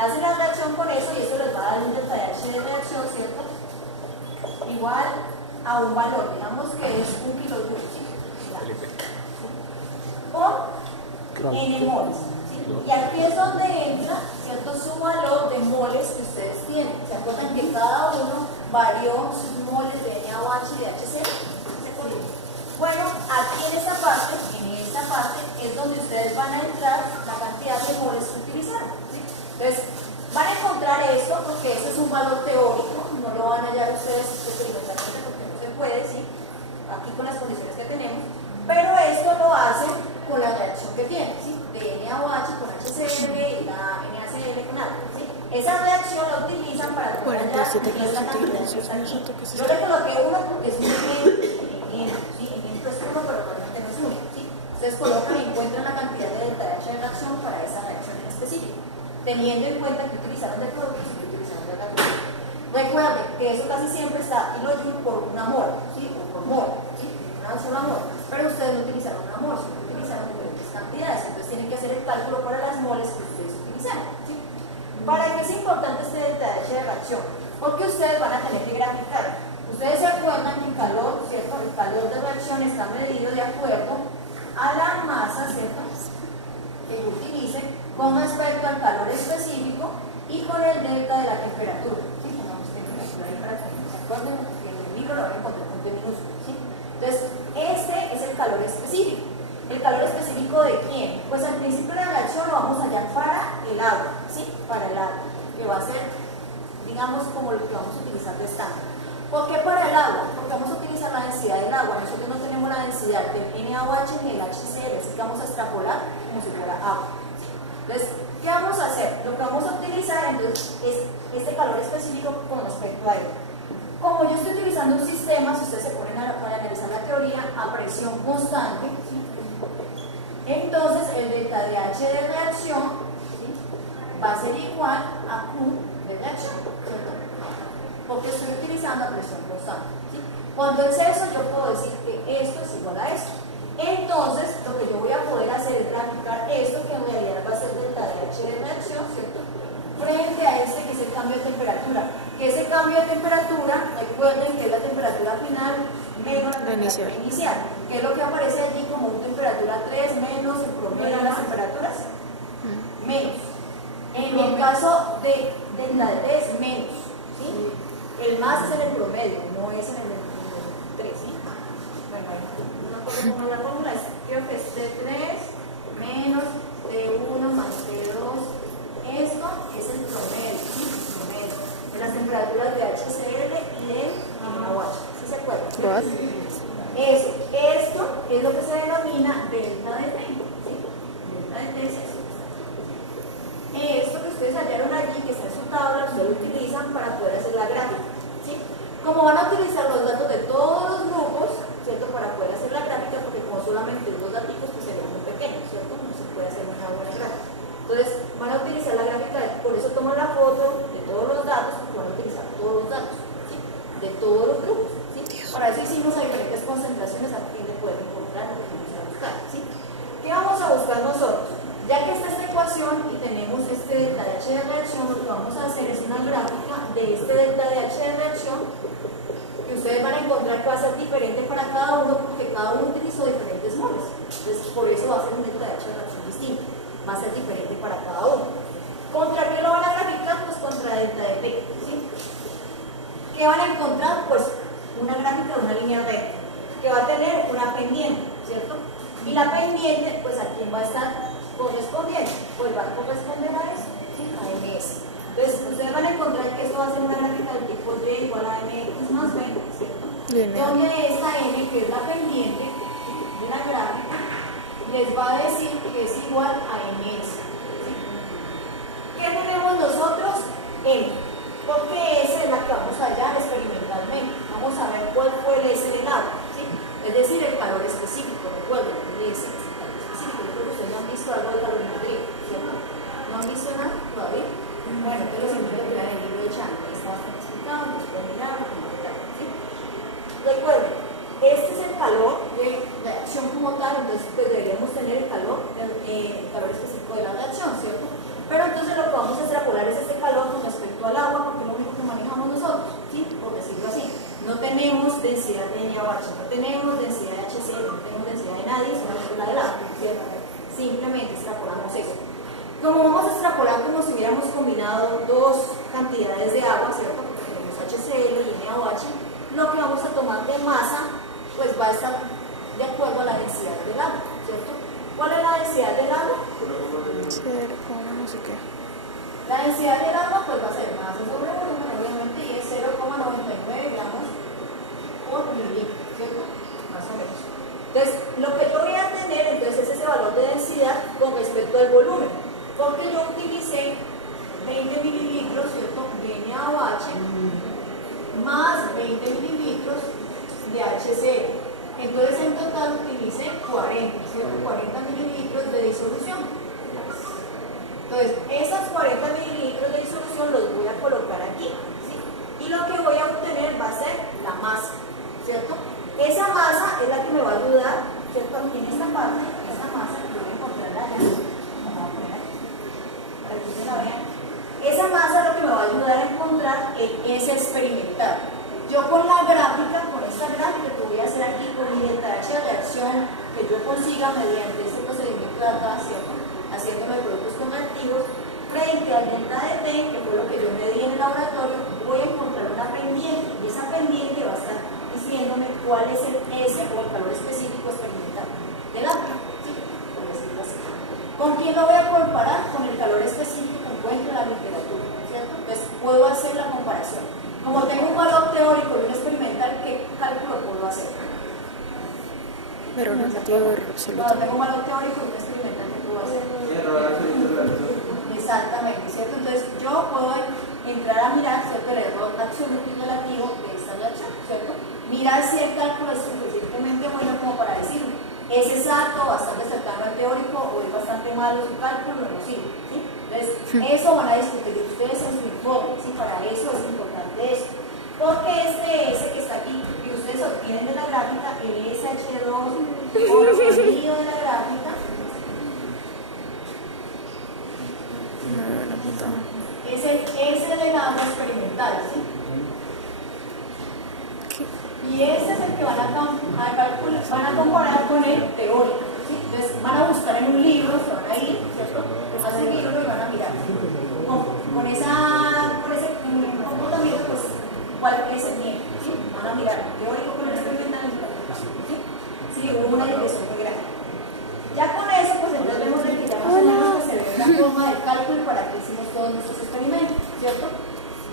hacen la reacción con eso y eso les va a dar un delta de H de reacción, ¿cierto? Igual a un valor, digamos que es 1 kilojoule, ¿sí? Por n moles, ¿sí? Y aquí es donde entra, ¿cierto?, su valor de moles que ustedes tienen. ¿Se acuerdan que cada uno varió sus moles de NaOH y de HCl? ¿Se acuerdan? Bueno, aquí en esta parte es donde ustedes van a entrar la cantidad de moles que utilizaron, ¿sí? Entonces, van a encontrar esto porque ese es un valor teórico, no lo van a hallar ustedes experimentalmente porque no se puede, ¿sí? Aquí con las condiciones que tenemos, pero esto lo hacen con la reacción que tienen, ¿sí? De NaOH con HCl y la NaCl con agua, ¿sí? Esa reacción la utilizan para poder hallar la cantidad. Yo le coloqué uno porque es un ejemplo, ¿sí? Ejemplo es uno, pero realmente no es uno, ¿sí? Ustedes colocan y encuentran la cantidad de delta de H de reacción para esa reacción en específico, teniendo en cuenta que utilizaron de productos y que utilizaron de reacción. Recuerden que eso casi siempre está kilojoule por una mol, ¿sí? O por mol, ¿sí? Una sola mol. Pero ustedes no utilizaron una mol, sino utilizaron diferentes cantidades. Entonces tienen que hacer el cálculo para las moles que ustedes utilizaron, ¿sí? ¿Para qué es importante este delta de H de reacción? Porque ustedes van a tener que graficar. Ustedes se acuerdan que el calor, ¿cierto? El calor de reacción está medido de acuerdo a la masa, ¿cierto?, que utilicen con respecto al calor específico y con el delta de la temperatura, ¿sí? Pongamos temperatura ahí para que se acuerden, que en el libro lo van a encontrar con T minúsculo, ¿sí? Entonces, este es el calor específico. ¿El calor específico de quién? Pues al principio de la reacción lo vamos a hallar para el agua, ¿sí? Para el agua, que va a ser, digamos, como lo que vamos a utilizar de estándar. ¿Por qué para el agua? Porque vamos a utilizar la densidad del agua. Nosotros no tenemos la densidad del NaOH ni del HCl, así que vamos a extrapolar como si fuera agua. Entonces, ¿qué vamos a hacer? Lo que vamos a utilizar entonces es este calor específico con respecto a él. Como yo estoy utilizando un sistema, si ustedes se ponen a analizar la teoría, a presión constante, ¿sí?, entonces el delta de H de reacción, ¿sí?, va a ser igual a Q de reacción, ¿cierto? Porque estoy utilizando a presión constante, ¿sí? Cuando es eso, yo puedo decir que esto es igual a esto. Entonces, lo que yo voy a poder hacer es graficar esto, que en realidad va a ser delta de H de reacción, ¿cierto?, frente a este que es el cambio de temperatura. Que ese cambio de temperatura, recuerden que es la temperatura final menos la temperatura inicial. Que es lo que aparece allí como una temperatura 3 menos el promedio de las temperaturas. Menos. En el caso de delta de T es menos, ¿sí? El más es en el promedio, no es en el 3, ¿sí? Bueno, una cosa como la fórmula es que es T3 menos T1 más T2. Esto es el promedio, ¿sí? El promedio de las temperaturas de HCl y de NaOH, ¿sí se acuerdan? Eso, esto es lo que se denomina delta de T, ¿sí? Delta de T es eso. Esto que ustedes hallaron allí, que está en su tabla, ustedes lo utilizan para poder hacer la gráfica, ¿sí? Como van a utilizar los datos de todos los grupos, ¿cierto?, para poder hacer la gráfica, porque como solamente dos datos pues serían muy pequeños, ¿cierto?, no se puede hacer una buena gráfica. Entonces, van a utilizar la gráfica, por eso toman la foto de todos los datos, porque van a utilizar todos los datos, ¿sí?, de todos los grupos, ¿sí? Para eso hicimos a diferentes concentraciones a fin de poder encontrar lo que vamos a buscar, ¿sí? ¿Qué vamos a buscar nosotros? Ya que está esta ecuación y tenemos este delta de H de reacción, lo que vamos a hacer es una gráfica de este delta de H de reacción, que ustedes van a encontrar que va a ser diferente para cada uno, porque cada uno utilizó diferentes moles. Entonces, por eso va a ser un delta de H de reacción distinto. Va a ser diferente para cada uno. ¿Contra qué lo van a graficar? Pues contra delta de T, ¿sí? ¿Qué van a encontrar? Pues una gráfica de una línea recta, que va a tener una pendiente, ¿cierto? Y la pendiente, pues ¿a quién va a estar correspondiente? Pues va a corresponder a eso, ¿sí?, a MS. Entonces, ustedes van a encontrar que esto va a ser una gráfica del tipo Y igual a MX más B, ¿cierto? Donde esta M, que es la pendiente de la gráfica, les va a decir que es igual a MS. ¿Sí? ¿Qué tenemos nosotros? M. Porque esa es la que vamos a hallar experimentalmente. Vamos a ver cuál fue el S del agua, ¿sí? Es decir, el calor específico. Recuerden, el S es el calor específico. Yo creo que ustedes no han visto algo de calorimetría, ¿cierto? ¿No han visto nada todavía? Bueno, pero siempre lo miran en el libro de Chan. Está explicado, pues pueden mirar, ¿sí? Recuerden, este es el calor de reacción como tal, entonces pues deberíamos tener el calor específico de la reacción, ¿cierto? Pero entonces lo que vamos a extrapolar es densidad de NaOH, no tenemos densidad de HCl, no tenemos densidad de nadie, solamente la del agua, ¿cierto? Simplemente extrapolamos eso. Como vamos a extrapolar como si hubiéramos combinado dos cantidades de agua, ¿cierto? Porque tenemos HCl y NaOH, lo que vamos a tomar de masa, pues va a estar de acuerdo a la densidad del agua, ¿cierto? ¿Cuál es la densidad del agua? 0, no sé qué. La densidad del agua pues va a ser masa sobre volumen, obviamente, y es 0,99 gramos por mililitro, ¿cierto? Más o menos. Entonces, lo que yo voy a tener entonces es ese valor de densidad con respecto al volumen, porque yo utilicé 20 mililitros, ¿cierto?, de NaOH más 20 mililitros de HCl. Entonces, en total utilicé 40, ¿cierto? 40 mililitros de disolución. Entonces, esas 40 mililitros de disolución los voy a colocar aquí, ¿sí? Y lo que voy a obtener va a ser la masa, ¿cierto? Esa masa es la que me va a ayudar, ¿cierto? En esta parte, esta masa, que voy a encontrarla allá, vamos a poner aquí, para que ustedes la vean. Esa masa es lo que me va a ayudar a encontrar el S experimental. Yo con la gráfica, con esta gráfica que voy a hacer aquí, con mi tacha de reacción que yo consiga mediante este procedimiento de acá, ¿cierto?, haciéndolo de productos convertidos, frente al delta de T, que fue lo que yo medí en el laboratorio, voy a encontrar una pendiente, y esa pendiente va a estar diciéndome cuál es el S o el calor específico experimental del agua, ¿sí?, por decirlo así. ¿Con quién lo voy a comparar? Con el calor específico que encuentro en la literatura, ¿cierto? Entonces puedo hacer la comparación. Como tengo un valor teórico y un experimental, ¿qué cálculo puedo hacer? Pero relativo absoluto. No, tengo un valor teórico y un experimental que puedo hacer. Exactamente, ¿cierto? Entonces yo puedo entrar a mirar, ¿cierto?, el error absoluto y relativo de esta reacción, ¿cierto? Mirar si el cálculo es suficientemente bueno como para decir, es exacto, bastante cercano al teórico, o es bastante malo su cálculo, no sirve, ¿sí? Entonces, eso van a discutir ustedes en su informe, ¿sí? Para eso es importante eso. Porque este S que está aquí, que ustedes obtienen de la gráfica, el SH2, por medio de la gráfica, es el S del agua experimental, ¿sí? Y ese es el que van a calcular, van a comparar con el teórico, ¿sí? Entonces van a buscar en un libro, se van a ir, ¿cierto?, a seguirlo y van a mirar con ese comportamiento, pues cuál es el tiempo, ¿sí? Van a mirar el teórico con el experimental, ¿sí? Sí, hubo una digresión muy grande. Ya con eso, pues entonces vemos que ya más o menos que se ve la forma del cálculo para que hicimos todos nuestros experimentos, ¿cierto?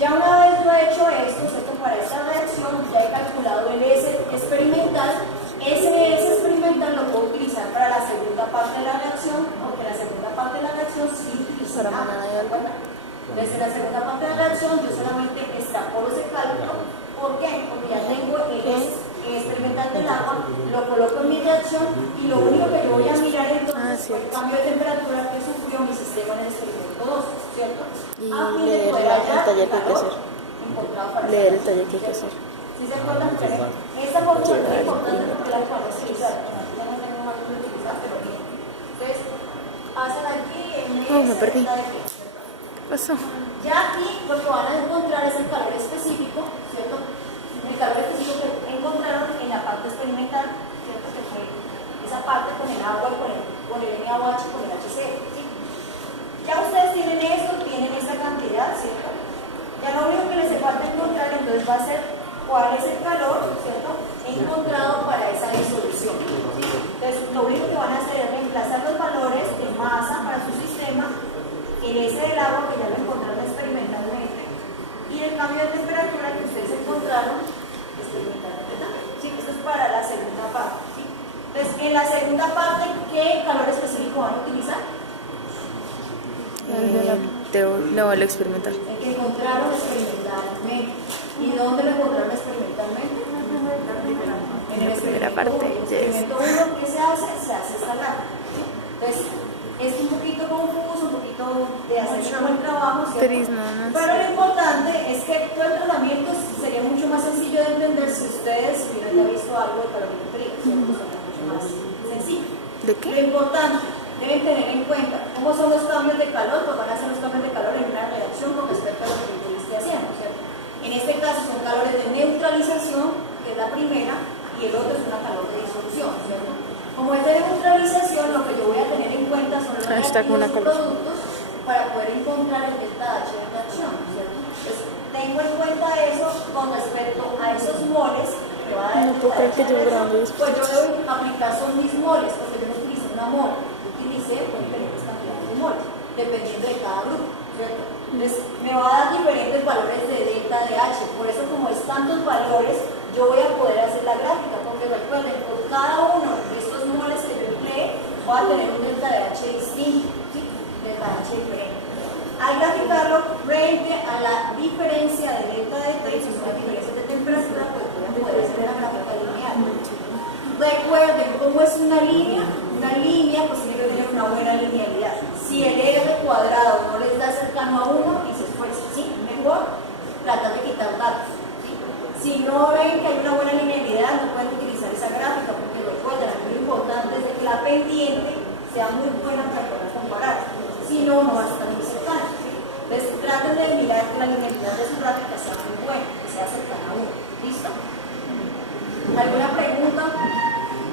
Ya una vez yo he hecho esto, ¿cierto?, para esta reacción, ya he calculado el S experimental. Ese S experimental lo puedo utilizar para la segunda parte de la reacción, porque la segunda parte de la reacción sí utiliza agua, ¿de acuerdo? Desde la segunda parte de la reacción yo solamente extrapolo ese cálculo. ¿Por qué? Porque ya tengo el S experimental del agua, lo coloco en mi reacción y lo único que yo voy a mirar entonces fue el cambio de temperatura que sufrió mi sistema en el experimento 2, ¿cierto? Y leer el taller que hay que hacer. Leer el taller que hay que hacer. ¿Sí se acuerdan? Esta fórmula es muy importante porque la van a utilizar. Ya no tengo más que utilizar, pero bien. Entonces, pasan aquí en me perdí. ¿Qué pasó? Ya aquí lo que van a encontrar es el calor específico, ¿cierto? El calor específico que encontraron en la parte experimental, ¿cierto? Que fue esa parte con el agua y con el NaOH y con el HCl, ¿sí? Ya ustedes tienen esto, tienen esta cantidad, ¿cierto? Ya lo único que les falta encontrar entonces va a ser cuál es el calor, ¿cierto?, encontrado para esa disolución, ¿sí? Entonces lo único que van a hacer es reemplazar los valores de masa para su sistema, el S del agua que ya lo encontraron experimentalmente y el cambio de temperatura que ustedes encontraron experimentalmente también, ¿sí? Esto es para la segunda parte, ¿sí? Entonces en la segunda parte, ¿qué calor específico van a utilizar? No, el experimental. El que encontraron experimentalmente. ¿Y dónde lo encontraron experimentalmente? En la primera parte. El experimento 1, ¿qué se hace? Se hace esta gráfica, ¿sí? Entonces, es un poquito confuso, un poquito de hacer como el trabajo, ¿cierto? Pero lo importante es que todo el tratamiento sería mucho más sencillo de entender si ustedes hubieran ya visto algo de calorimetría, ¿cierto? Sería mucho más sencillo. ¿De qué? Lo importante, deben tener en cuenta cómo son los cambios de calor, pues van a ser los cambios de calor en una reacción con respecto a lo que yo esté haciendo, ¿cierto? En este caso son calores de neutralización, que es la primera, y el otro es una calor de disolución, ¿cierto? Como es de neutralización, lo que yo voy a tener en cuenta son los reactivos y productos para poder encontrar el delta H de reacción, ¿cierto? Entonces, tengo en cuenta eso con respecto a esos moles que va a dar. No puedo creer que yo grabando esto. Pues yo debo aplicar son mis moles, porque yo no utilicé una mol, utilicé diferentes cantidades de moles, dependiendo de cada grupo, ¿cierto? Entonces, me va a dar diferentes valores de delta de H, por eso como es tantos valores, yo voy a poder hacer la gráfica, porque recuerden, por cada uno de estos moles que yo empleé, voy a tener un delta de H distinto, ¿sí? Delta de H diferente. Al graficarlo frente a la diferencia de delta de T, si son las diferencias de temperatura, pues voy a poder hacer la gráfica lineal. Recuerden, ¿cómo es una línea pues tiene que tener una buena linealidad. Si el eje cuadrado no les da cercano a 1, y se esfuerza, ¿sí? Mejor tratar de quitar datos, ¿sí? Si no ven que hay una buena linealidad, no pueden utilizar esa gráfica, porque recuerden, aquí lo importante es de que la pendiente sea muy buena para poder comparar. Si no, no va a estar muy cercano, ¿sí? Entonces, traten de mirar que la linealidad de su gráfica sea muy buena, que sea cercana a 1. ¿Listo? ¿Alguna pregunta?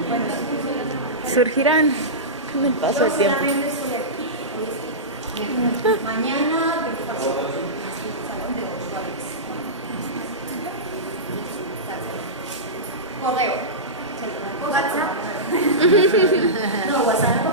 Bueno, surgirán con el paso del tiempo. Mañana, correo. WhatsApp. No, WhatsApp.